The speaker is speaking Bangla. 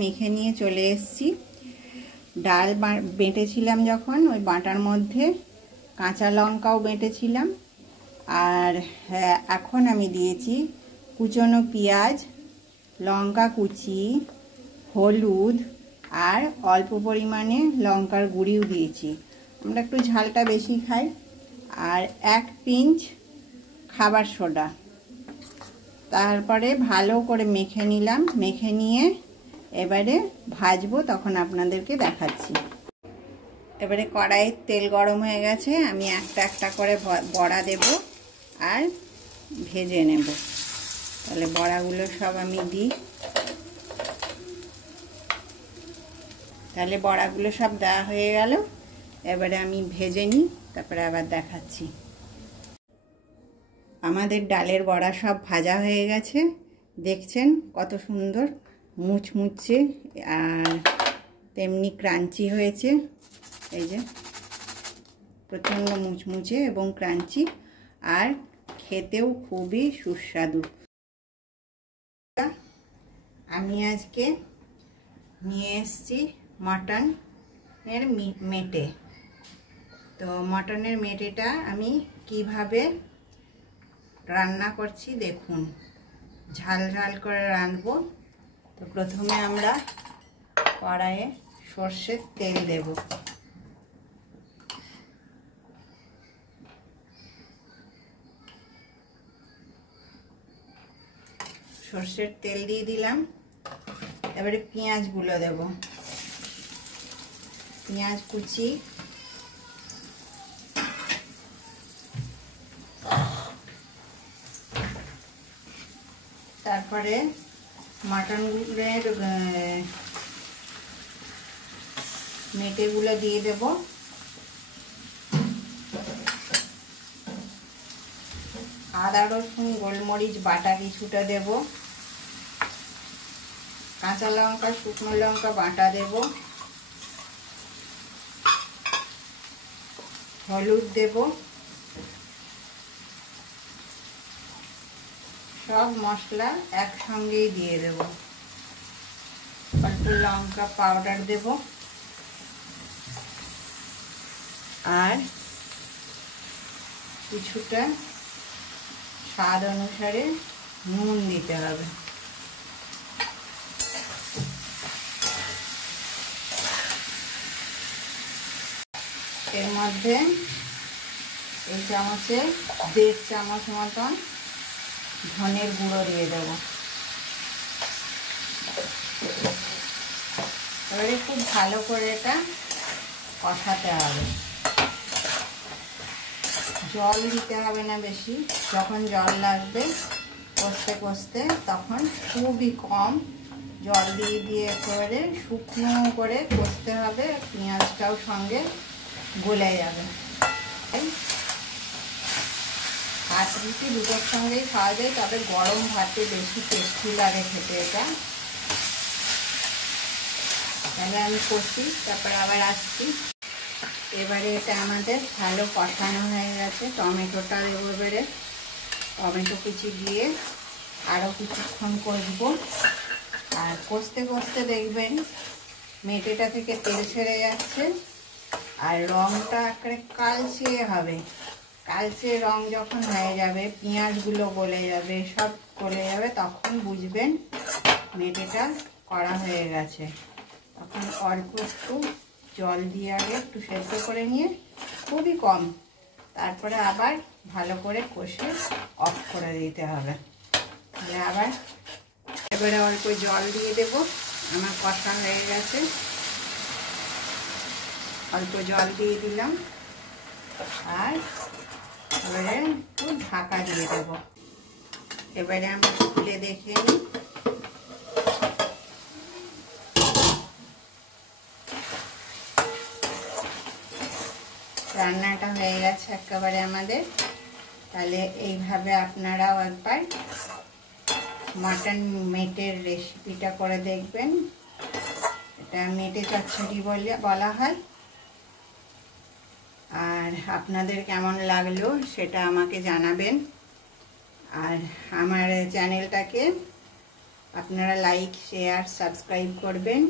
মেখে নিয়ে চলে এসেছি। ডাল বেটেছিলাম যখন, ওই বাটার মধ্যে কাঁচা লঙ্কাও বেটেছিলাম। আর হ্যাঁ, এখন আমি দিয়েছি কুচনো পেঁয়াজ, লঙ্কা কুচি, হলুদ আর অল্প পরিমাণে লঙ্কার গুঁড়িও দিয়েছি। আমরা একটু ঝালটা বেশি খাই। আর 1 পিঞ্চ খাবার সোডা। তারপরে ভালো করে মেখে নিলাম। মেখে নিয়ে এবারে ভাজবো, তখন আপনাদেরকে দেখাচ্ছি। এবারে কড়াইয়ে তেল গরম হয়ে গেছে, আমি একটা একটা করে বড়া দেব আর ভেজে নেব। তাহলে বড়াগুলো সব আমি দিই। তাহলে বড়াগুলো সব দেওয়া হয়ে গেল। এবারে আমি ভেজে নিই, তারপরে আবার দেখাচ্ছি। আমাদের ডালের বড়া সব ভাজা হয়ে গেছে। দেখছেন কত সুন্দর মুচমুচে আর তেমনি ক্রাঞ্চি হয়েছে। এই যে প্রচণ্ড মুচমুচে এবং ক্রাঞ্চি, আর খেতেও খুবই সুস্বাদু। আমি আজকে নিয়ে এসেছি মটনের মেটে। তো মটনের মেটেটা আমি কিভাবে রান্না করছি দেখুন। ঝাল ঝাল করে রাঁধবো। তো প্রথমে আমরা কড়াইয়ে সর্ষের তেল দেব। সর্ষের তেল দিয়ে দিলাম। এবারে পেঁয়াজগুলো দেব। পেঁয়াজ কুচি, তারপরে মটনের মেটেগুলো দিয়ে দেব। আদা রসুন গোলমরিচ বাটা কিছুটা দেব। কাঁচা লঙ্কা শুকনো লঙ্কা বাটা দেব। হলুদ দেব। সব মশলা একসঙ্গেই দিয়ে দেব। অল্প লঙ্কা পাউডার দেব আর কিছুটা স্বাদ অনুসারে নুন দিতে হবে। এর মধ্যে এই চামচে 1.5 চামচ মতন ধনের গুঁড়ো দিয়ে দেব। এবারে খুব ভালো করে এটা কষাতে হবে। জল দিতে হবে না বেশি। যখন জল লাগবে কষতে কষতে, তখন খুবই কম জল দিয়ে দিয়ে একেবারে শুকনো করে কষতে হবে। পেঁয়াজটাও সঙ্গে গলে যাবে। ভাত রুটি দুটোর সঙ্গেই খাওয়া যায়, তবে গরম ভাতে বেশি টেস্টি লাগে খেতে এটা। তাহলে আমি কষি, তারপর আবার আসছি। এবারে এটা আমাদের ভালো কষানো হয়ে গেছে। টমেটোটা দেবো এবারে। টমেটো কুচি দিয়ে আরও কিছুক্ষণ কষবো। আর কষতে কষতে দেখবেন মেটেটা থেকে তেল ছেড়ে যাচ্ছে আর রঙটা একেবারে কালচে হবে। কালচে রং যখন হয়ে যাবে, পেঁয়াজগুলো গলে যাবে, সব গলে যাবে, তখন বুঝবেন মেটেটা করা হয়ে গেছে। তখন অল্প একটু জল দিয়ে আগে একটু সেদ্ধ করে নিয়ে, খুবই কম, তারপরে আবার ভালো করে কষে অফ করে দিতে হবে। তাহলে আবার এবারে অল্প জল দিয়ে দেব। আমার কষা হয়ে গেছে। অল্প জল দিয়ে দিলাম আর এবারে একটু ঢাকা দিয়ে দেব। এবারে আমি খুলে দেখে নিই। রান্নাটা হয়ে গেছে একেবারে আমাদের। তাহলে এইভাবে আপনারাও একবার মটন মেটের রেসিপিটা করে দেখবেন। এটা মেটে চচ্চড়ি বলা হয়। আর আপনাদের কেমন লাগলো সেটা আমাকে জানাবেন। আর আমার চ্যানেলটাকে আপনারা লাইক শেয়ার সাবস্ক্রাইব করবেন।